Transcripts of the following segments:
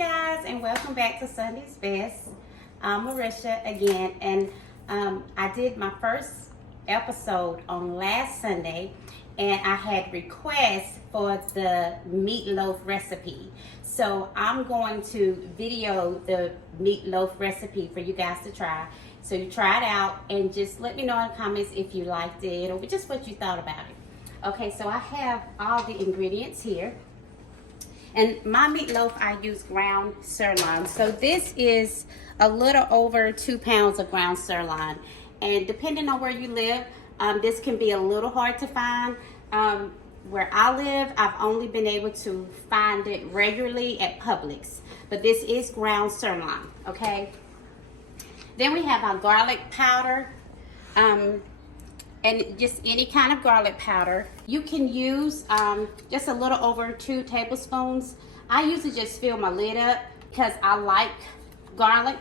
guys, and welcome back to Sunday's Best. I'm Marisha again, and I did my first episode on last Sunday, and I had requests for the meatloaf recipe. So I'm going to video the meatloaf recipe for you guys to try. So you try it out and just let me know in the comments if you liked it or just what you thought about it. Okay, so I have all the ingredients here. And my meatloaf, I use ground sirloin. So this is a little over 2 pounds of ground sirloin. And depending on where you live, this can be a little hard to find. Where I live, I've only been able to find it regularly at Publix. But this is ground sirloin, okay? Then we have our garlic powder. And just any kind of garlic powder. You can use just a little over 2 tablespoons. I usually just fill my lid up because I like garlic.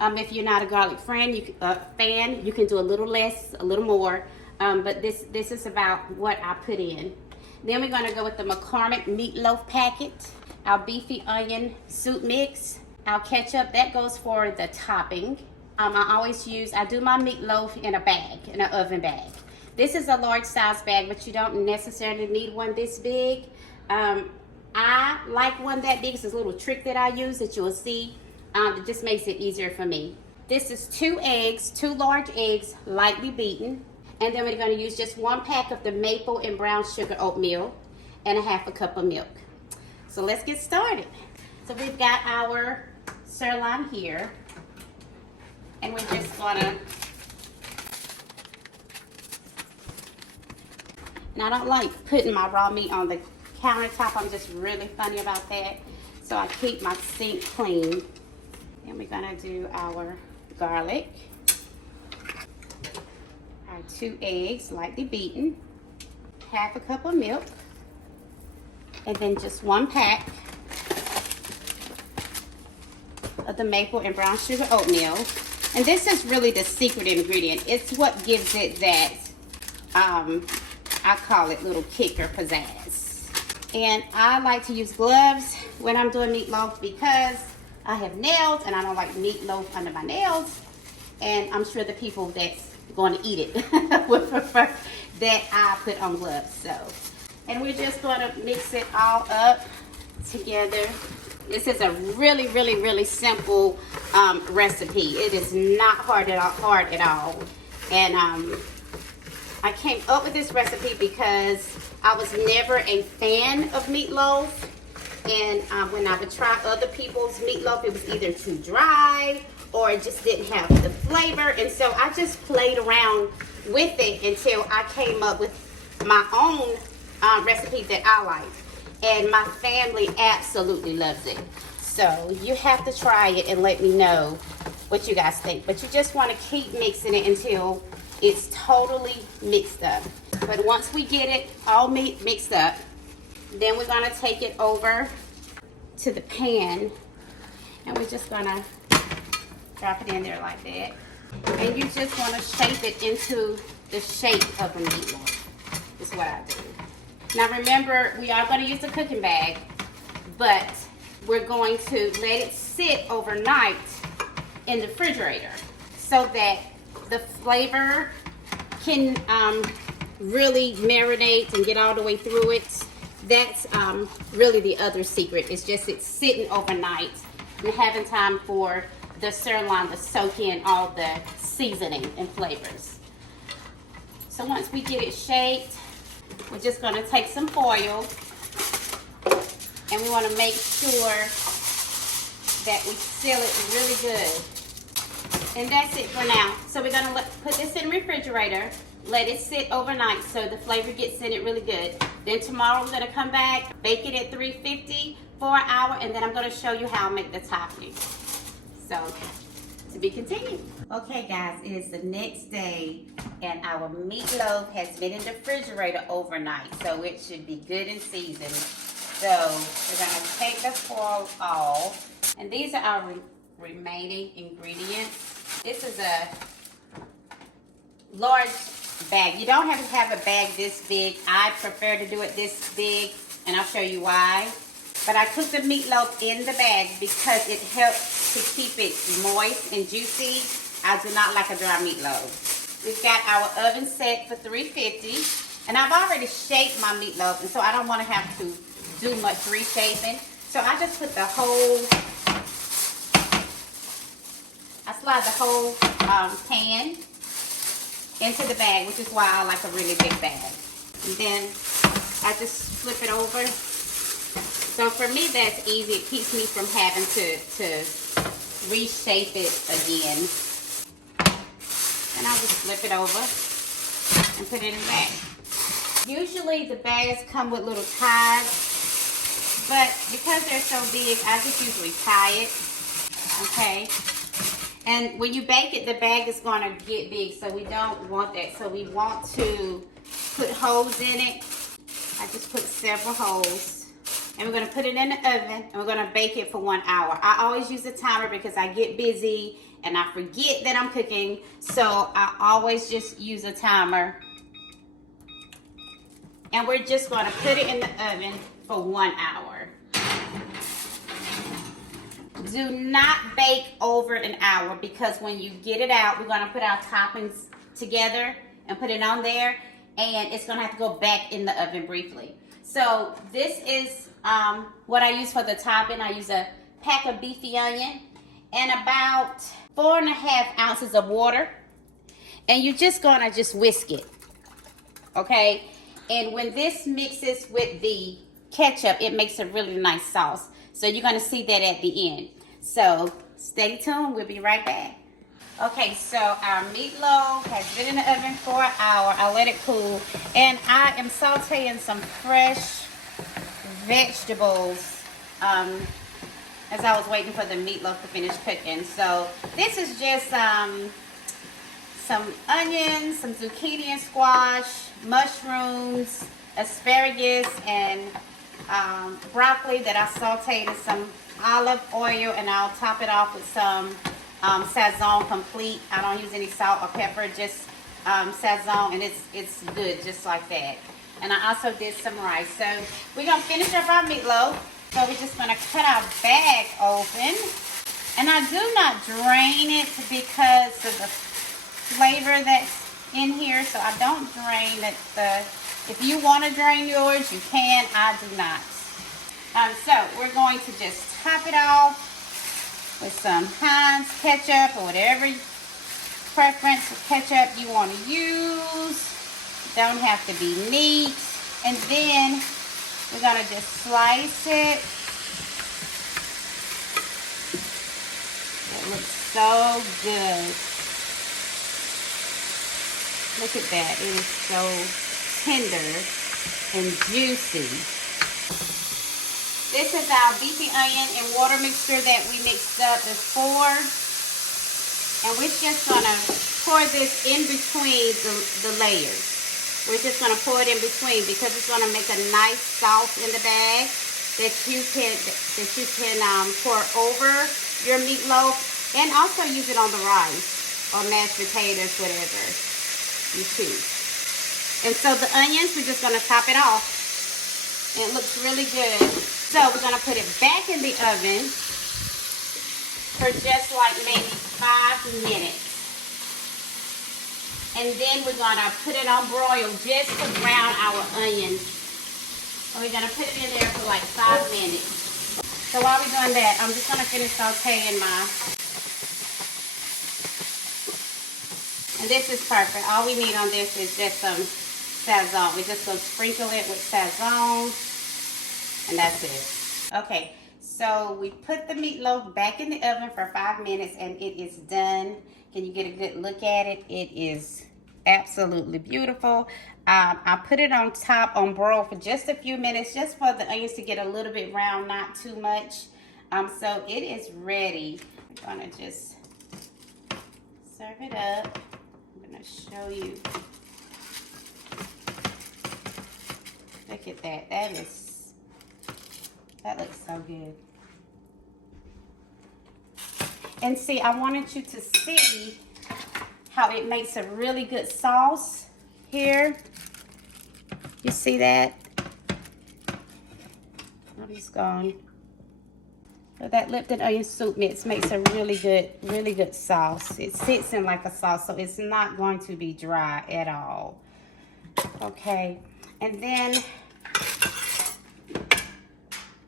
If you're not a garlic fan, you can do a little less, a little more. But this is about what I put in. Then we're gonna go with the McCormick meatloaf packet, our beefy onion soup mix, our ketchup, that goes for the topping. I do my meatloaf in a bag, in an oven bag. This is a large size bag, but you don't necessarily need one this big. I like one that big. It's a little trick that I use that you will see. It just makes it easier for me. This is 2 eggs, 2 large eggs, lightly beaten. And then we're gonna use just 1 pack of the maple and brown sugar oatmeal and a 1/2 cup of milk. So let's get started. So we've got our sirloin here. And we're just gonna, and I don't like putting my raw meat on the countertop. I'm just really funny about that. So I keep my sink clean. And we're gonna do our garlic, our 2 eggs, lightly beaten, 1/2 cup of milk, and then just 1 pack of the maple and brown sugar oatmeal. And this is really the secret ingredient. It's what gives it that, I call it little kick or pizzazz. And I like to use gloves when I'm doing meatloaf because I have nails and I don't like meatloaf under my nails. And I'm sure the people that's going to eat it would prefer that I put on gloves. So, and we're just going to mix it all up together. This is a really simple recipe. It is not hard at all. And I came up with this recipe because I was never a fan of meatloaf. And when I would try other people's meatloaf, it was either too dry or it just didn't have the flavor. And so I just played around with it until I came up with my own recipe that I liked. And my family absolutely loves it. So you have to try it and let me know what you guys think. But you just want to keep mixing it until it's totally mixed up. But once we get it all mixed up, then we're going to take it over to the pan. And we're just going to drop it in there like that. And you just want to shape it into the shape of a meatloaf. Is what I do. Now remember, we are going to use a cooking bag, but we're going to let it sit overnight in the refrigerator so that the flavor can really marinate and get all the way through it. That's really the other secret. It's just it's sitting overnight and having time for the sirloin to soak in all the seasoning and flavors. So once we get it shaped, we're just going to take some foil and we want to make sure that we seal it really good. And that's it for now. So we're going to put this in the refrigerator, let it sit overnight so the flavor gets in it really good. Then tomorrow we're going to come back, bake it at 350 for an hour, and then I'm going to show you how I make the topping. So, to be continued. Okay guys, it is the next day and our meatloaf has been in the refrigerator overnight, so it should be good and seasoned. So we're going to take the foil off, and these are our remaining ingredients. This is a large bag. You don't have to have a bag this big. I prefer to do it this big, and I'll show you why. But I cook the meatloaf in the bag because it helps to keep it moist and juicy. I do not like a dry meatloaf. We've got our oven set for 350. And I've already shaped my meatloaf, and so I don't want to have to do much reshaping. So I just put the whole, I slide the whole pan into the bag, which is why I like a really big bag. And then I just flip it over. So for me, that's easy. It keeps me from having to reshape it again. And I'll just flip it over and put it in the bag. Usually the bags come with little ties, but because they're so big, I just usually tie it, okay? And when you bake it, the bag is going to get big, so we don't want that. So we want to put holes in it. I just put several holes. And we're going to put it in the oven, and we're going to bake it for 1 hour. I always use a timer because I get busy and I forget that I'm cooking. So I always just use a timer. And we're just going to put it in the oven for 1 hour. Do not bake over an hour, because when you get it out, we're going to put our toppings together and put it on there, and it's going to have to go back in the oven briefly. So this is what I use for the topping. I use a pack of beefy onion and about 4.5 ounces of water, and you're just going to just whisk it, okay? And when this mixes with the ketchup, it makes a really nice sauce. So you're going to see that at the end. So stay tuned. We'll be right back. Okay, so our meatloaf has been in the oven for an hour. I let it cool. And I am sauteing some fresh vegetables as I was waiting for the meatloaf to finish cooking. So this is just some onions, some zucchini and squash, mushrooms, asparagus, and broccoli that I sauteed in some olive oil, and I'll top it off with some Sazon Complete. I don't use any salt or pepper, just Sazon, and it's good just like that. And I also did some rice. So we're gonna finish up our meatloaf. So we're just gonna cut our bag open, and I do not drain it because of the flavor that's in here. So I don't drain it. If you want to drain yours, you can. I do not. So we're going to just top it off with some Heinz ketchup or whatever preference of ketchup you want to use. Don't have to be neat. And then we're going to just slice it. It looks so good. Look at that. It is so tender and juicy. This is our beefy onion and water mixture that we mixed up before. And we're just going to pour this in between the layers. We're just going to pour it in between because it's going to make a nice sauce in the bag that you can pour over your meatloaf, and also use it on the rice or mashed potatoes, whatever you choose. And so the onions, we're just going to top it off. And it looks really good. So we're going to put it back in the oven for just like maybe 5 minutes. And then we're going to put it on broil just to brown our onions. And we're going to put it in there for like 5 minutes. So while we're doing that, I'm just going to finish sauteing my... And this is perfect. All we need on this is just some Sazon. We're just going to sprinkle it with Sazon. And that's it. Okay, so we put the meatloaf back in the oven for 5 minutes, and it is done. Can you get a good look at it? It is absolutely beautiful. I put it on top on broil for just a few minutes, just for the onions to get a little bit brown, not too much. So it is ready. I'm gonna just serve it up. I'm gonna show you. Look at that. That looks so good. And see, I wanted you to see how it makes a really good sauce here. You see that? I don't he's gone. So that Lipton onion soup mix makes a really good sauce. It sits in like a sauce, so it's not going to be dry at all. Okay, and then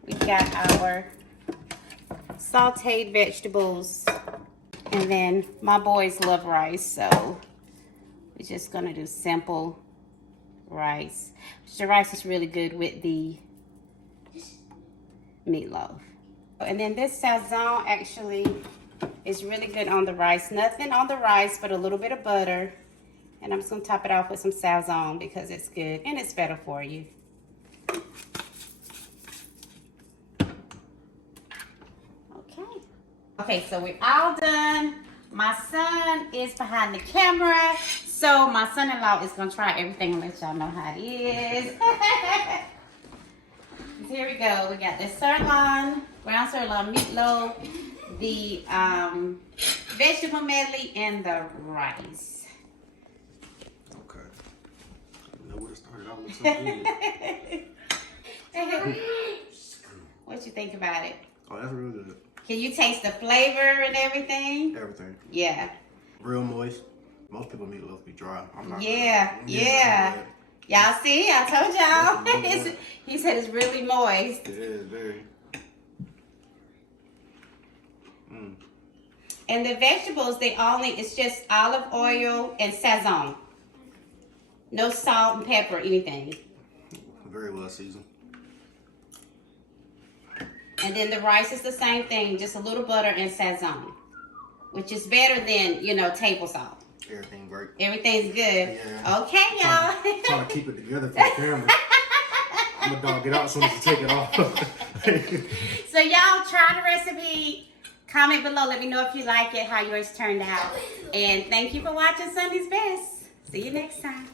we've got our sauteed vegetables. And then my boys love rice, so we're just gonna do simple rice. The rice is really good with the meatloaf. And then this sazon actually is really good on the rice. Nothing on the rice but a little bit of butter. And I'm just gonna top it off with some sazon because it's good and it's better for you. Okay, so we're all done. My son is behind the camera, so my son-in-law is gonna try everything and let y'all know how it is. Here we go. We got the sirloin, ground sirloin meatloaf, the vegetable medley, and the rice. Okay. I would have started out with something. What you think about it? Oh, that's really good. Can you taste the flavor and everything? Everything. Yeah. Real moist. Most people meatloaf be dry. I'm not. Yeah, yeah. Y'all see? I told y'all. He said it's really moist. It is very. And the vegetables, it's just olive oil and sazon. No salt and pepper, anything. Very well seasoned. And then the rice is the same thing, just a little butter and sazon, which is better than, table salt. Everything great. Everything's good. Yeah. Okay, y'all. Trying to keep it together for the camera. I'm gonna dog it out as soon as you take it off. So y'all try the recipe. Comment below. Let me know if you like it, how yours turned out. And thank you for watching Sunday's Best. See you next time.